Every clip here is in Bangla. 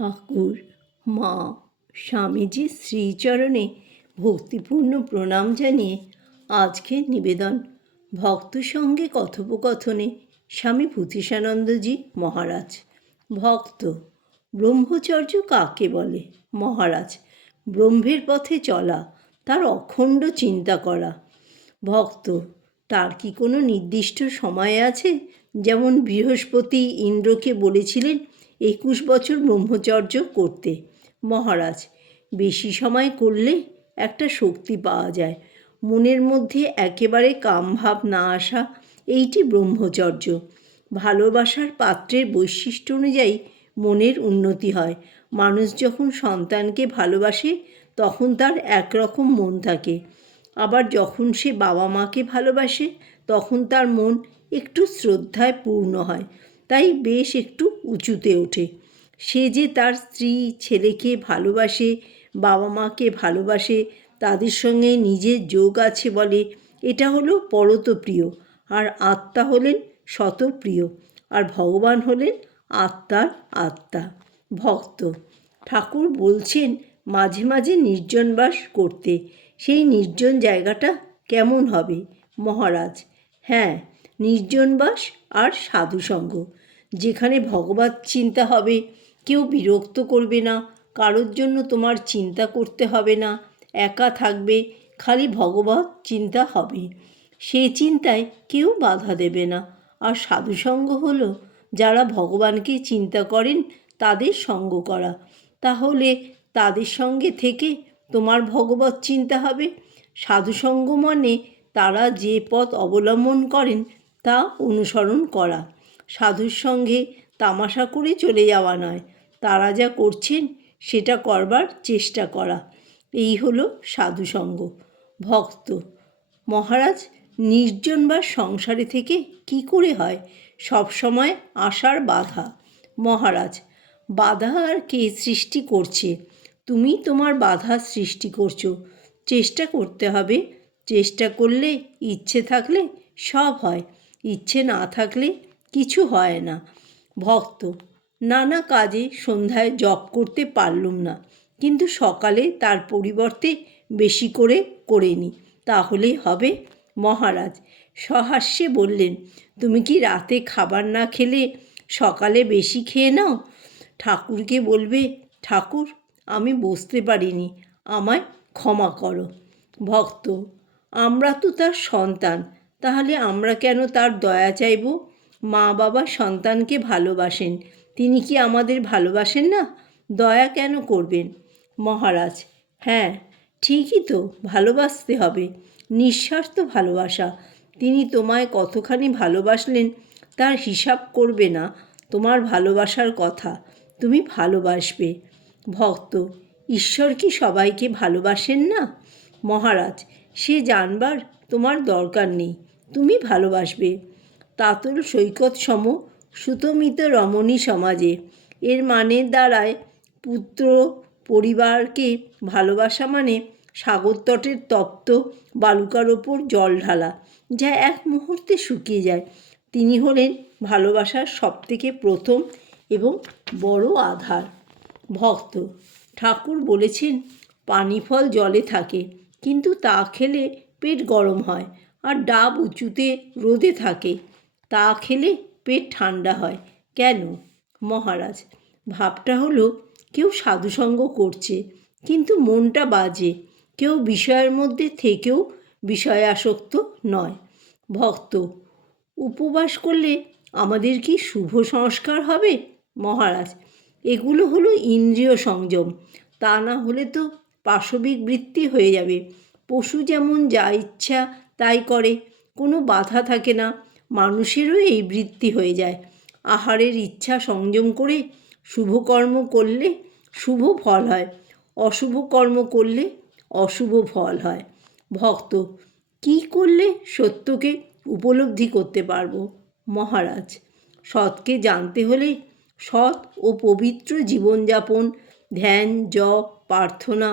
ঠাকুর, মা স্বামীজির শ্রীচরণে ভক্তিপূর্ণ প্রণাম জানিয়ে আজকে নিবেদন। ভক্ত সঙ্গে কথোপকথনে স্বামী ভূতিষানন্দজি মহারাজ। ভক্ত, ব্রহ্মচর্য কাকে বলে? মহারাজ, ব্রহ্মের পথে চলা, তার অখণ্ড চিন্তা করা। ভক্ত, তার কি কোনো নির্দিষ্ট সময় আছে? যেমন বৃহস্পতি ইন্দ্রকে বলেছিলেন একুশ বছর ব্রহ্মচর্য করতে। মহারাজ, বেশি সময় করলে একটা শক্তি পাওয়া যায়। মনের মধ্যে একেবারে কামভাব না আসা এইটি ব্রহ্মচর্য। ভালোবাসার পাত্রের বৈশিষ্ট্য অনুযায়ী মনের উন্নতি হয়। মানুষ যখন সন্তানকে ভালোবাসে, তখন তার একরকম মন থাকে। আবার যখন সে বাবা মাকে ভালোবাসে, তখন তার মন একটু শ্রদ্ধায় পূর্ণ হয়। তাই বেশ একটু উঁচুতে ওঠে। সে যে তার স্ত্রী ছেলেকে ভালোবাসে, বাবা মাকে ভালোবাসে, তাদের সঙ্গে নিজের যোগ আছে বলে, এটা হলো পরতপ্রিয়। আর আত্মা হলেন শতপ্রিয় আর ভগবান হলেন আত্মার আত্মা, ভক্ত। ঠাকুর বলছেন, মাঝে মাঝে নির্জনবাস করতে। সেই নির্জন জায়গাটা কেমন হবে, মহারাজ? হ্যাঁ নির্জনবাস আর সাধুসঙ্গ। যেখানে ভগবত চিন্তা হবে, কেউ বিরক্ত করবে না, কারোর জন্য তোমার চিন্তা করতে হবে না, একা থাকবে, খালি ভগবত চিন্তা হবে। সেই চিন্তায় কেউ বাধা দেবে না। আর সাধুসঙ্গ হলো, যারা ভগবানকে চিন্তা করেন, তাদের সঙ্গ করা। তাহলে তাদের সঙ্গে থেকে তোমার ভগবত চিন্তা হবে। সাধুসঙ্গ মানে তারা যে পথ অবলম্বন করেন, তা অনুসরণ করা। সাধুর সঙ্গে তামাশা করে চলে যাওয়া নয়। তারা যা করছেন, সেটা করবার চেষ্টা করা। এই হলো সাধুসঙ্গ ভক্ত, মহারাজ নির্জন বা সংসারে থেকে কি করে হয়? সব সময় আশার বাধা। মহারাজ, বাধা আর কে সৃষ্টি করছে? তুমি তোমার বাধা সৃষ্টি করছ। চেষ্টা করতে হবে। চেষ্টা করলে ইচ্ছে থাকলে সব হয়। ইচ্ছে না থাকলে কিছু হয় না। ভক্ত, নানা কাজে সন্ধ্যায় জপ করতে পারলুম না, কিন্তু সকালে তার পরিবর্তে বেশি করে করে নি। তাহলেই হবে মহারাজ। সহাস্যে বললেন, তুমি কি রাতে খাবার না খেলে সকালে বেশি খেয়ে নাও? ঠাকুরকে বলবে, ঠাকুর, আমি বসতে পারিনি, আমায় ক্ষমা করো। ভক্ত, আমরা তো তার সন্তান, তাহলে আমরা কেন তার দয়া চাইব? মা বাবা সন্তানকে ভালোবাসেন। তিনি কি আমাদের ভালোবাসেন না? দয়া কেন করবেন? মহারাজ হ্যাঁ ঠিকই তো, ভালোবাসতে হবে। নিঃস্বার্থ ভালোবাসা। তিনি তোমায় কতখানি ভালোবাসলেন তার হিসাব করবে না, তোমার ভালোবাসার কথা। তুমি ভালোবাসবে। ভক্ত, ঈশ্বর কি সবাইকে ভালোবাসেন না? মহারাজ, সে জানবার তোমার দরকার নেই। তুমি ভালোবাসবে। তাতল সৈকত সম সুতমিত রমণী সমাজে। এর মানে দ্বারায় পুত্র পরিবারকে ভালোবাসা মানে সাগরতটের তপ্ত বালুকার ওপর জল ঢালা, যা এক মুহূর্তে শুকিয়ে যায়। তিনি হলেন ভালোবাসার সবথেকে প্রথম এবং বড় আধার। ভক্ত, ঠাকুর বলেছেন পানি ফল জলে থাকে, কিন্তু তা খেলে পেট গরম হয়, আর ডাব উঁচুতে রোদে থাকে। তা খেলে পেট ঠান্ডা হয়। কেন? মহারাজ, ভাবটা হলো, কেউ সাধুসঙ্গ করছে, কিন্তু মনটা বাজে। কেউ বিষয়ের মধ্যে থেকেও বিষয়াসক্ত নয়। ভক্ত, উপবাস করলে আমাদের কি শুভ সংস্কার হবে? মহারাজ, এগুলো হলো ইন্দ্রিয় সংযম। তা না হলে তো পাশবিক বৃত্তি হয়ে যাবে। পশু যেমন যা ইচ্ছা তাই করে, কোনো বাধা থাকে না। মানুষেরও এই বৃত্তি হয়ে যায়। আহারের ইচ্ছা সংযম করে শুভ কর্ম করলে শুভ ফল হয়, অশুভ কর্ম করলে অশুভ ফল হয়। ভক্ত, কি করলে সত্যকে উপলব্ধি করতে পারব? মহারাজ, সৎকে জানতে হলে সৎ ও পবিত্র জীবনযাপন, ধ্যান, জপ, প্রার্থনা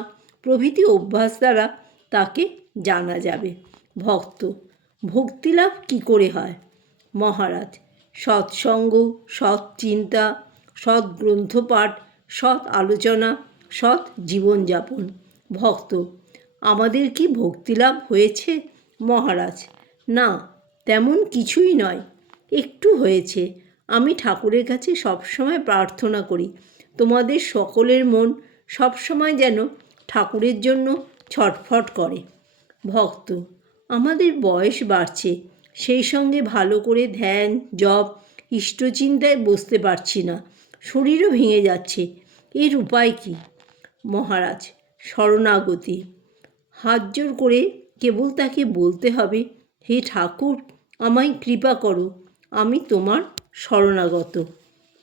প্রভৃতি অভ্যাস দ্বারা তাকে জানা যাবে। ভক্ত, ভক্তিলাভ কী করে হয়? মহারাজ। সৎসঙ্গ, সৎ চিন্তা, সৎ গ্রন্থপাঠ, সৎ আলোচনা, সৎ জীবনযাপন। ভক্ত, আমাদের কি ভক্তিলাভ হয়েছে? মহারাজ, না, তেমন কিছুই নয়। একটু হয়েছে, আমি ঠাকুরের কাছে সবসময় প্রার্থনা করি। তোমাদের সকলের মন সবসময় যেন ঠাকুরের জন্য ছটফট করে। ভক্ত, আমাদের বয়স বাড়ছে সেই সঙ্গে ভালো করে ধ্যান, জপ, ইষ্টচিন্তায় বসতে পারছি না। শরীরও ভেঙে যাচ্ছে। এর উপায় কি? মহারাজ, শরণাগতি। হাত জোর করে কেবল তাকে বলতে হবে, হে ঠাকুর, আমায় কৃপা করো, আমি তোমার শরণাগত।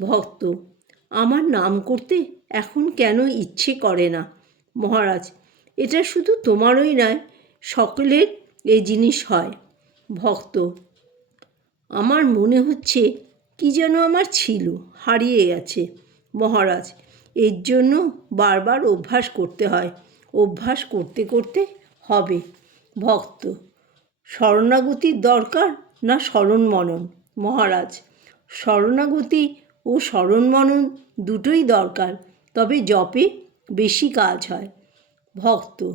ভক্ত, আমার নাম করতে এখন কেন ইচ্ছে করে না? মহারাজ, এটা শুধু তোমারই নয়, সকলের এই জিনিস হয়। ভক্ত। আমার মনে হচ্ছে কি যেন আমার ছিল, হারিয়ে গেছে। মহারাজ, এর জন্য বারবার অভ্যাস করতে হয়। অভ্যাস করতে করতে হবে। ভক্ত শরণাগতির দরকার না স্মরণ মনন মহারাজ, শরণাগতি ও স্মরণ মনন দুটোই দরকার, তবে জপে বেশি কাজ হয়। ভক্ত,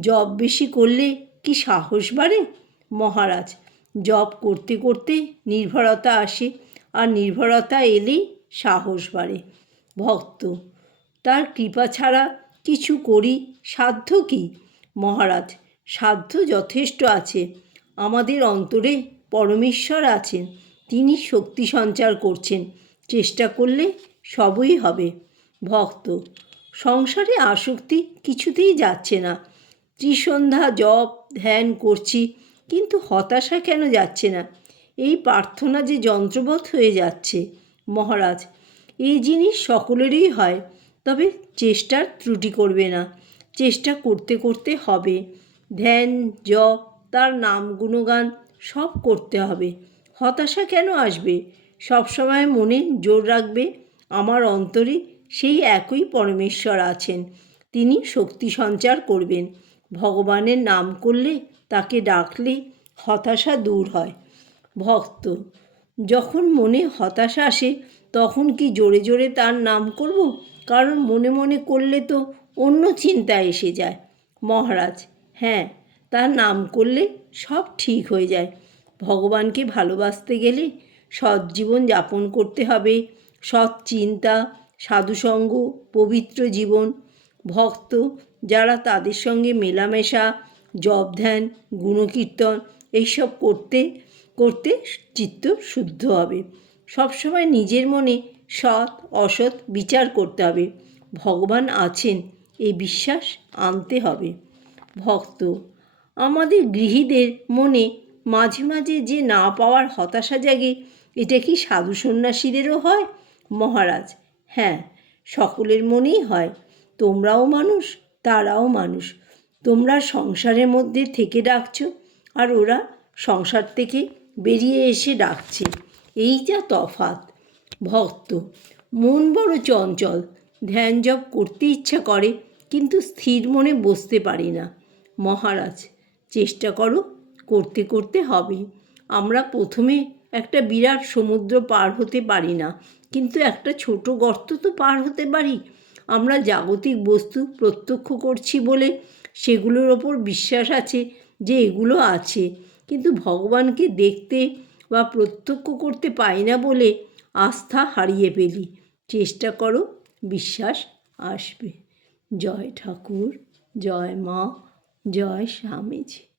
জপ বেশি করলে কি সাহস বাড়ে? মহারাজ। জপ করতে করতে নির্ভরতা আসে আর নির্ভরতা এলেই সাহস বাড়ে। ভক্ত, তার কৃপা ছাড়া কিছু করি সাধ্য কি? মহারাজ, সাধ্য যথেষ্ট আছে। আমাদের অন্তরে পরমেশ্বর আছেন। তিনি শক্তি সঞ্চার করছেন। চেষ্টা করলে সবই হবে। ভক্ত, সংসারে আসক্তি কিছুতেই যাচ্ছে না। ত্রিসন্ধ্যা, জপ, ধ্যান করছি। কিন্তু হতাশা কেন যাচ্ছে না? এই প্রার্থনা যে যন্ত্রবোধ হয়ে যাচ্ছে, মহারাজ এই জিনিস সকলেরই হয়, তবে চেষ্টার ত্রুটি করবে না, চেষ্টা করতে করতে হবে। ধ্যান, জপ, তার নাম, গুণগান সব করতে হবে। হতাশা কেন আসবে? সবসময় মনে জোর রাখবে, আমার অন্তরে সেই একই পরমেশ্বর আছেন, তিনি শক্তি সঞ্চার করবেন। ভগবানের নাম করলে তাকে ডাকলে হতাশা দূর হয়। ভক্ত, যখন মনে হতাশা আসে, তখন কি জোরে জোরে তার নাম করব? কারণ মনে মনে করলে তো অন্য চিন্তা এসে যায়। মহারাজ হ্যাঁ তার নাম করলে সব ঠিক হয়ে যায়। ভগবানকে ভালোবাসতে গেলে সৎ জীবন যাপন করতে হবে। সৎ চিন্তা, সাধুসঙ্গ, পবিত্র জীবন। ভক্ত, যারা তাদের সঙ্গে মেলামেশা জপ ধ্যান, গুণকীর্তন এইসব করতে করতে চিত্ত শুদ্ধ হবে। সবসময় নিজের মনে সৎ, অসৎ বিচার করতে হবে। ভগবান আছেন, এই বিশ্বাস আনতে হবে। ভক্ত, আমাদের গৃহীদের মনে মাঝে মাঝে যে না পাওয়ার হতাশা জাগে, এটা কি সাধু সন্ন্যাসীদেরও হয়? মহারাজ হ্যাঁ সকলের মনেই হয়। তোমরাও মানুষ, তারাও মানুষ। তোমরা সংসারের মধ্যে থেকে ডাকছো আর ওরা সংসার থেকে বেরিয়ে এসে ডাকছে। এই যা তফাত ভক্ত, মন বড় চঞ্চল। ধ্যান জপ করতে ইচ্ছা করে, কিন্তু স্থির মনে বসতে পারি না। মহারাজ, চেষ্টা করো, করতে করতে হবে। আমরা প্রথমে একটা বিরাট সমুদ্র পার হতে পারি না, কিন্তু একটা ছোট গর্ত তো পার হতে পারি। আমরা জাগতিক বস্তু প্রত্যক্ষ করছি বলে সেগুলোর ওপর বিশ্বাস আছে যে এগুলো আছে। কিন্তু ভগবানকে দেখতে বা প্রত্যক্ষ করতে পাই না বলে আস্থা হারিয়ে ফেলি। চেষ্টা করো, বিশ্বাস আসবে। জয় ঠাকুর, জয় মা, জয় স্বামীজি।